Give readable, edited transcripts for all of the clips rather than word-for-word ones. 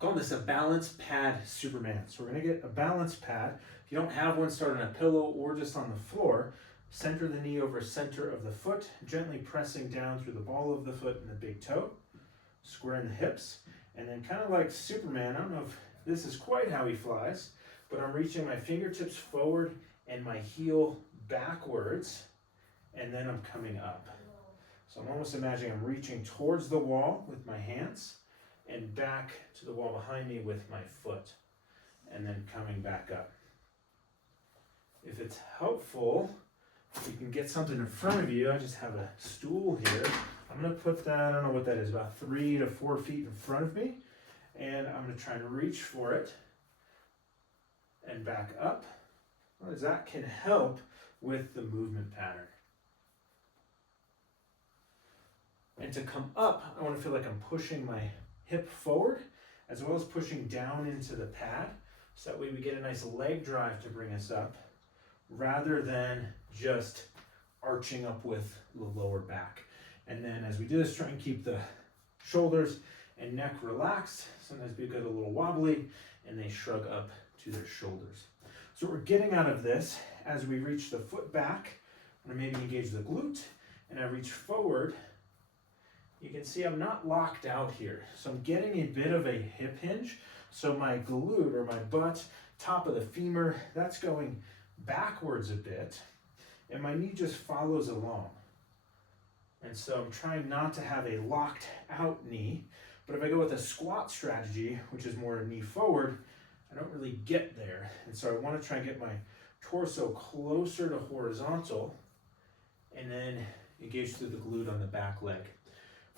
Call this a balance pad Superman. So we're gonna get a balance pad. If you don't have one, start on a pillow or just on the floor. Center the knee over center of the foot, gently pressing down through the ball of the foot and the big toe. Squaring the hips, and then kind of like Superman, I don't know if this is quite how he flies, but I'm reaching my fingertips forward and my heel backwards, and then I'm coming up. So I'm almost imagining I'm reaching towards the wall with my hands and back to the wall behind me with my foot, and then coming back up. If it's helpful, if you can get something in front of you, I just have a stool here. I'm gonna put that, I don't know what that is, about 3 to 4 feet in front of me, and I'm gonna try to reach for it and back up, as that can help with the movement pattern. And to come up, I want to feel like I'm pushing my hip forward as well as pushing down into the pad, so that way we get a nice leg drive to bring us up rather than just arching up with the lower back. And then as we do this, try and keep the shoulders and neck relaxed. Sometimes people get a little wobbly and they shrug up to their shoulders. So what we're getting out of this, as we reach the foot back, I'm gonna maybe engage the glute, and I reach forward. You can see I'm not locked out here. So I'm getting a bit of a hip hinge. So my glute or my butt, top of the femur, that's going backwards a bit, and my knee just follows along. And so I'm trying not to have a locked out knee, but if I go with a squat strategy, which is more knee forward, I don't really get there. And so I want to try and get my torso closer to horizontal and then engage through the glute on the back leg.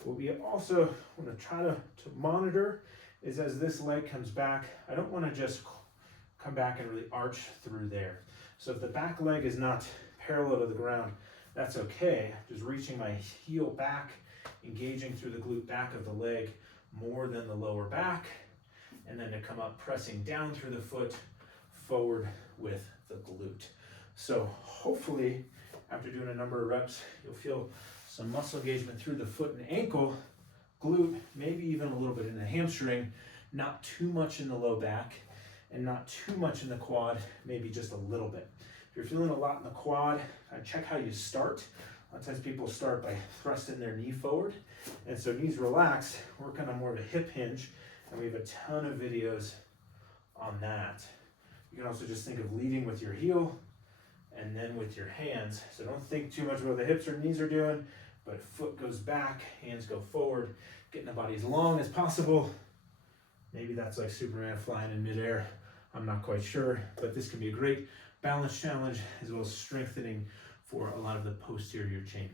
What we also want to try to monitor is as this leg comes back, I don't want to just come back and really arch through there. So if the back leg is not parallel to the ground, that's okay. Just reaching my heel back, engaging through the glute back of the leg more than the lower back, and then to come up, pressing down through the foot, forward with the glute. So hopefully, after doing a number of reps, you'll feel some muscle engagement through the foot and ankle, glute, maybe even a little bit in the hamstring, not too much in the low back, and not too much in the quad, maybe just a little bit. If you're feeling a lot in the quad, check how you start. A lot of times people start by thrusting their knee forward, and so knees relaxed, work on a more of a hip hinge, and we have a ton of videos on that. You can also just think of leading with your heel and then with your hands. So don't think too much about what the hips or knees are doing, but foot goes back, hands go forward, getting the body as long as possible. Maybe that's like Superman flying in midair. I'm not quite sure, but this can be a great balance challenge as well as strengthening for a lot of the posterior chain.